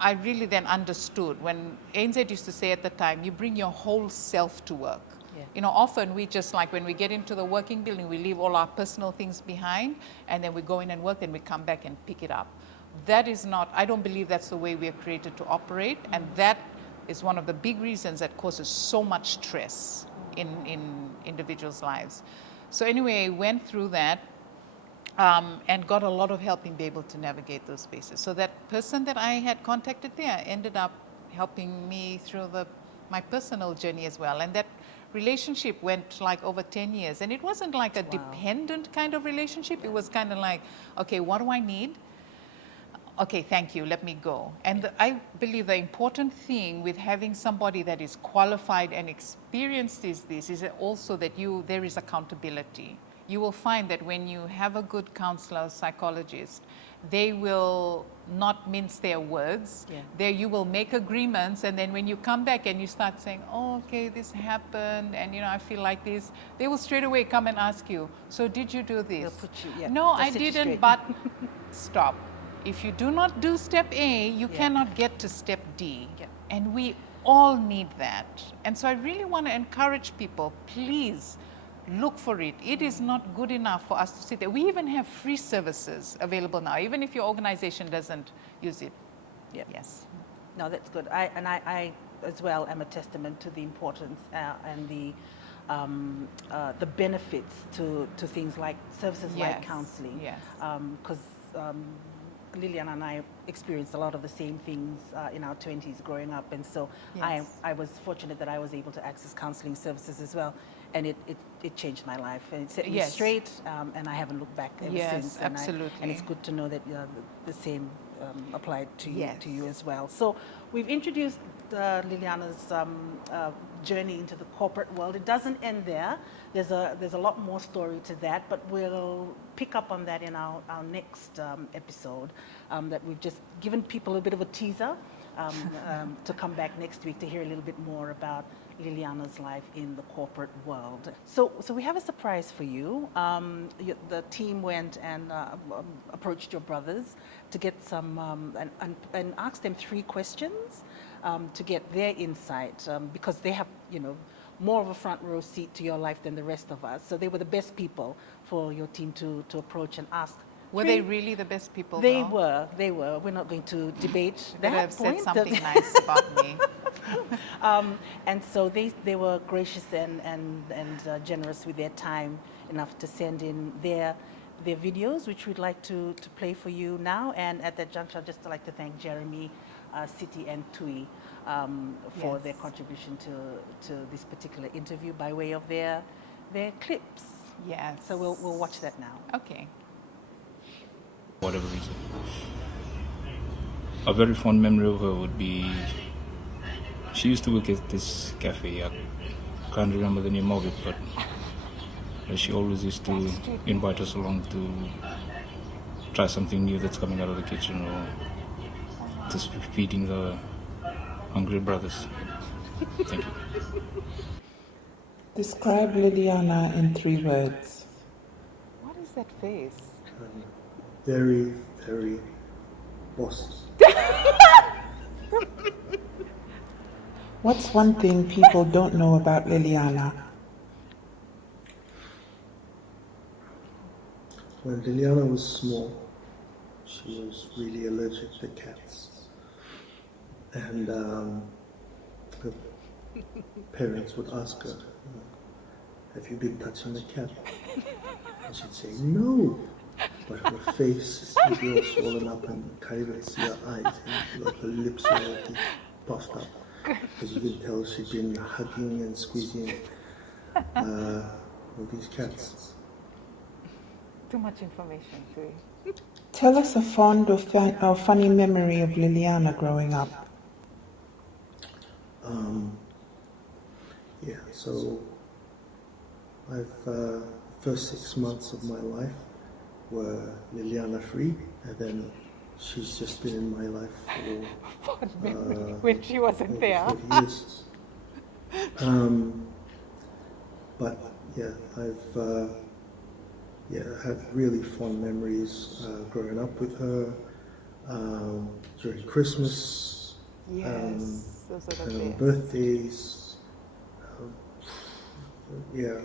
I really then understood when ANZ used to say at the time, you bring your whole self to work. Yeah. You know, often we just like when we get into the working building, we leave all our personal things behind and then we go in and work and we come back and pick it up. That is not, I don't believe that's the way we are created to operate, and that is one of the big reasons that causes so much stress in individuals' lives. So anyway, I went through that. And got a lot of help in being able to navigate those spaces. So that person that I had contacted there ended up helping me through my personal journey as well. And that relationship went like over 10 years. And it wasn't like a dependent kind of relationship. It was kind of like, okay, what do I need? Okay, thank you, let me go. And I believe the important thing with having somebody that is qualified and experienced is also that there is accountability. You will find that when you have a good counselor, psychologist, they will not mince their words. Yeah. There you will make agreements, and then when you come back and you start saying, oh, okay, this happened, and I feel like this, they will straight away come and ask you, so did you do this? They'll put you, yeah, No, they'll I set you didn't, straight. but stop. If you do not do step A, you cannot get to step D. Yeah. And we all need that. And so I really want to encourage people, please look for it. It is not good enough for us to sit there. We even have free services available now, even if your organization doesn't use it. Yeah. Yes. No, that's good. I as well am a testament to the importance and the benefits to things like services like counseling. Yes. Because Liliana and I experienced a lot of the same things in our 20s growing up, and so Yes. I was fortunate that I was able to access counseling services as well, and it changed my life, and it set me straight, and I haven't looked back ever since. Yes, absolutely. And it's good to know that the same applied to you, Yes. to you as well. So we've introduced Liliana's journey into the corporate world. It doesn't end there. There's a lot more story to that, but we'll pick up on that in our next episode. That we've just given people a bit of a teaser to come back next week to hear a little bit more about Liliana's life in the corporate world. So we have a surprise for you. The team went and approached your brothers to get some and asked them 3 questions to get their insight, because they have more of a front row seat to your life than the rest of us. So they were the best people for your team to approach and ask. Were they really the best people? They though? were. We're not going to debate They that have point. said something nice about me. And so they were gracious and generous with their time enough to send in their videos, which we'd like to play for you now. And at that juncture, I'd just like to thank Jeremy, Siti, and Tui for their contribution to this particular interview by way of their clips. Yes. So we'll watch that now. Okay. Whatever reason. A very fond memory of her would be, she used to work at this cafe. I can't remember the name of it, but she always used to invite us along to try something new that's coming out of the kitchen, or just feeding the hungry brothers. Thank you. Describe Liliana in 3 words. What is that face? Very, very bossy. What's one thing people don't know about Liliana? When Liliana was small, she was really allergic to cats. And her parents would ask her, have you been touching the cat? And she'd say, no. But her face would be all swollen up, and you can't even see her eyes. And like her lips were all puffed up. Because you could tell she'd been hugging and squeezing all these cats. Too much information, Tui. Tell us a fond or funny memory of Liliana growing up. Yeah, so I've first 6 months of my life were Liliana free, and then she's just been in my life for when she wasn't over there. 40 years. But yeah, I've had really fond memories growing up with her. during Christmas, Yes, those are the best. birthdays. Yeah,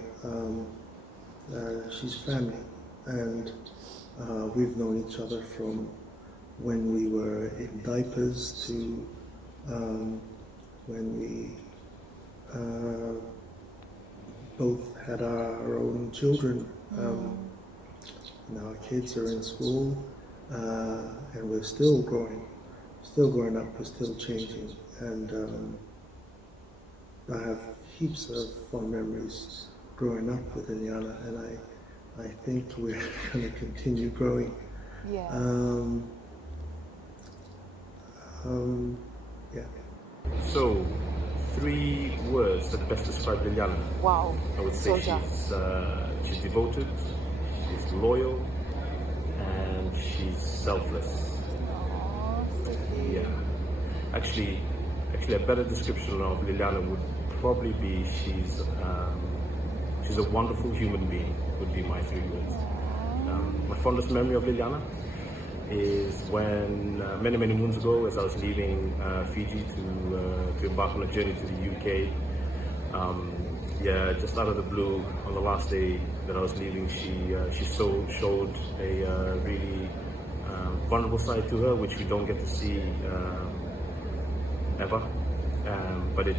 she's family, and we've known each other from when we were in diapers to when we both had our own children. Now our kids are in school, and we're still growing up, we're still changing, and I have heaps of fond memories growing up with Liliana, and I think we're going to continue growing. Yeah. Yeah. So, 3 words that best describe Liliana. Wow. I would say she's devoted, she's loyal, and she's selfless. Yeah. Actually, a better description of Liliana would probably be she's a wonderful human being. Would be my 3 words. My fondest memory of Liliana is when many moons ago, as I was leaving Fiji to embark on a journey to the UK. Just out of the blue, on the last day that I was leaving, she showed a really vulnerable side to her, which we don't get to see ever. But it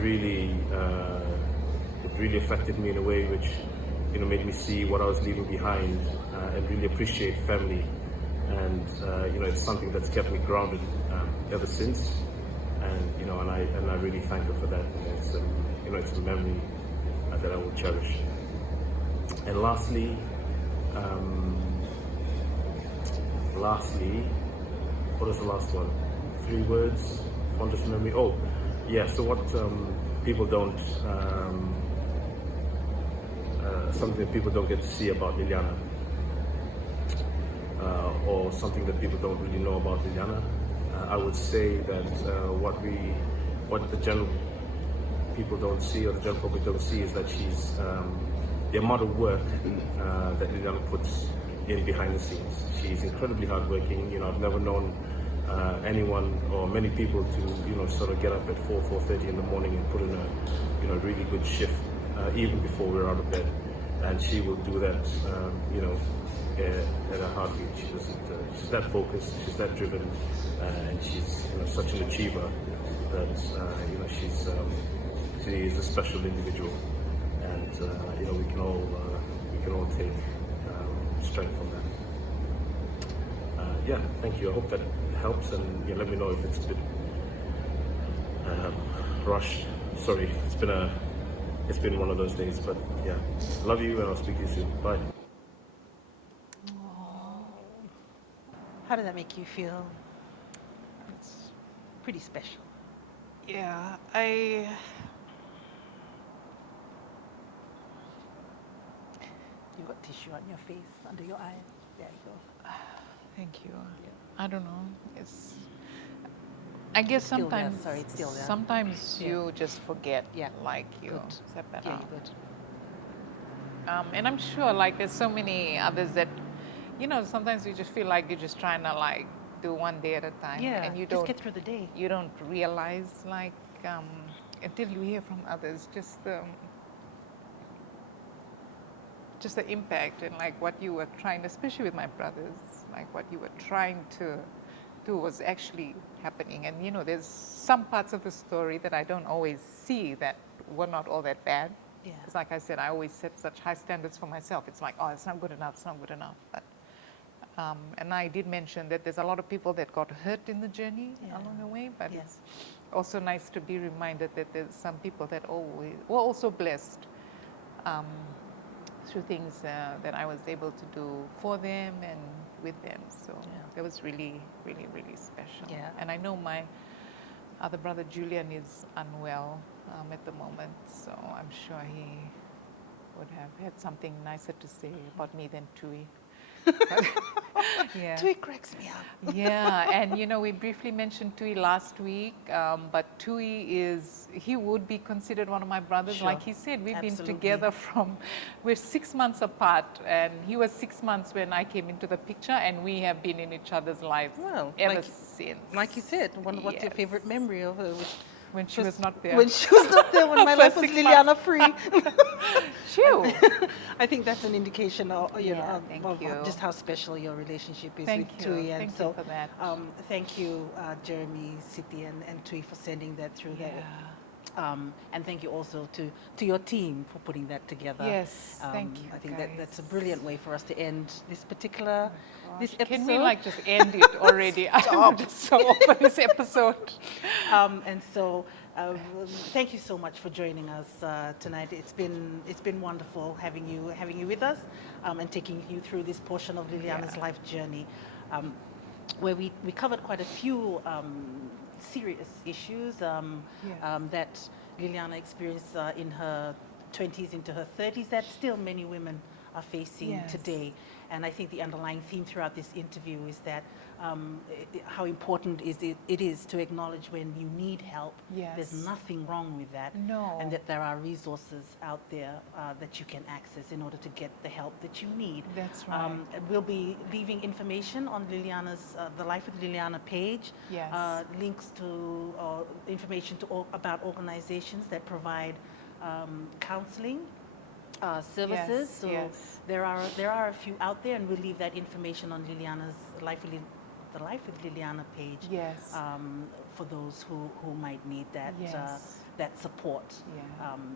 really affected me in a way which made me see what I was leaving behind and really appreciate family. And it's something that's kept me grounded ever since. And I really thank her for that. It's a memory that I will cherish. And lastly, what is the last one? 3 words, fondest memory. Oh, yeah. So what people don't, something that people don't get to see about Liliana, or something that people don't really know about Liliana. I would say that what the general people don't see, or the general public don't see, is that she's the amount of work that Liliana puts in behind the scenes. She's incredibly hardworking. I've never known anyone or many people to sort of get up at 4:30 in the morning and put in a really good shift even before we're out of bed, and she will do that at a heartbeat. She doesn't. She's that focused. She's that driven, and she's such an achiever that she is a special individual, and we can all take strength from that. Thank you. I hope that helps, and let me know if it's a bit rushed. Sorry, it's been one of those days, but yeah, love you, and I'll speak to you soon. Bye. How did that make you feel? It's pretty special. Yeah, You got tissue on your face, under your eye. There you go. thank you. I don't know. I guess It's still there. sometimes. Sorry, it's still there. Sometimes Yeah. you just forget. Yeah. Like you. Good. Step that Yeah, out. you good. And I'm sure, like, there's so many others that, sometimes you just feel like you're just trying to, like, do one day at a time. Yeah, And you just don't get through the day. You don't realize, like, until you hear from others, just the impact and, like, what you were trying, especially with my brothers, like, what you were trying to do was actually happening. And, there's some parts of the story that I don't always see that were not all that bad. Yeah. It's like I said, I always set such high standards for myself. It's like, oh, it's not good enough, it's not good enough. But, and I did mention that there's a lot of people that got hurt in the journey Yeah. along the way, but Yeah. it's also nice to be reminded that there's some people that were also blessed through things that I was able to do for them and with them. So that was really, really, really special. Yeah. And I know my other brother Julian is unwell at the moment, so I'm sure he would have had something nicer to say about me than Tui. Yeah. Tui cracks me up. Yeah, and you know, we briefly mentioned Tui last week, but Tui he would be considered one of my brothers. Sure. Like he said, we've Absolutely. been together we're 6 months apart, and he was 6 months when I came into the picture, and we have been in each other's lives ever since. Like you said, what's your favorite memory of her? When she was not there. When she was not there, when my life was Liliana free. Shoo! I think that's an indication of, thank of you. just how special your relationship is Thank with you. Tui. And Thank so, you for that. Thank you, Jeremy, Siti, and Tui for sending that through. And thank you also to your team for putting that together. Yes, thank you, I think guys. that's a brilliant way for us to end this particular this episode. Can we like just end it already? I'm just so over this episode. And so, thank you so much for joining us tonight. It's been wonderful having you with us and taking you through this portion of Liliana's life journey, where we covered quite a few serious issues that Liliana experienced in her 20s into her 30s that still many women are facing today. And I think the underlying theme throughout this interview is that how important it is to acknowledge when you need help. There's nothing wrong with that. No. And that there are resources out there that you can access in order to get the help that you need. That's right. We'll be leaving information on Liliana's The Life with Liliana page. Links to information about organizations that provide counseling services. So there are a few out there, and we'll leave that information on Liliana's The Life with Liliana page. For those who might need that that support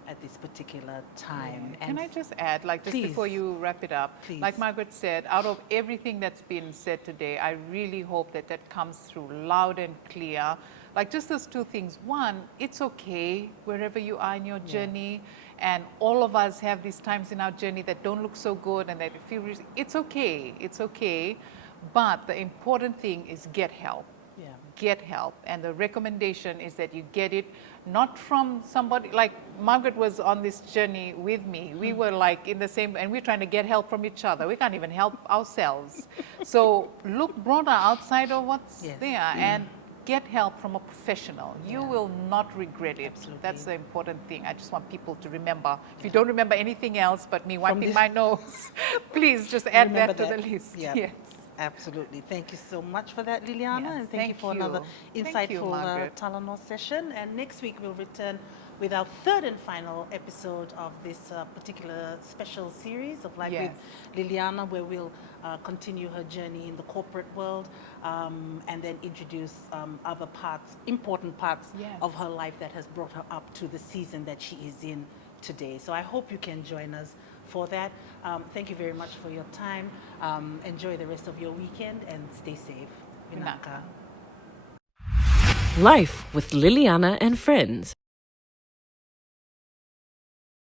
at this particular time. And can I just add, like, just please, before you wrap it up, please. like Margaret said, out of everything that's been said today, I really hope that that comes through loud and clear. Like, just those two things. One, it's okay wherever you are in your journey, and all of us have these times in our journey that don't look so good and that feel really, it's okay. But the important thing is get help. Get help. And the recommendation is that you get it not from somebody, like Margaret was on this journey with me. We were like in the same, and we're trying to get help from each other. We can't even help ourselves. So look broader outside of what's there and get help from a professional. You will not regret it. Absolutely. That's the important thing. I just want people to remember. If you don't remember anything else but me wiping my nose, please just add that to the list. Yes. Absolutely. Thank you so much for that, Liliana, and thank you for another Thank you, insightful Margaret. Talanoa session. And next week we'll return with our third and final episode of this particular special series of Life with Liliana, where we'll continue her journey in the corporate world and then introduce other parts, important parts of her life that has brought her up to the season that she is in today. So I hope you can join us for that. Thank you very much for your time. Enjoy the rest of your weekend and stay safe. Vinaka. Life with Liliana and Friends.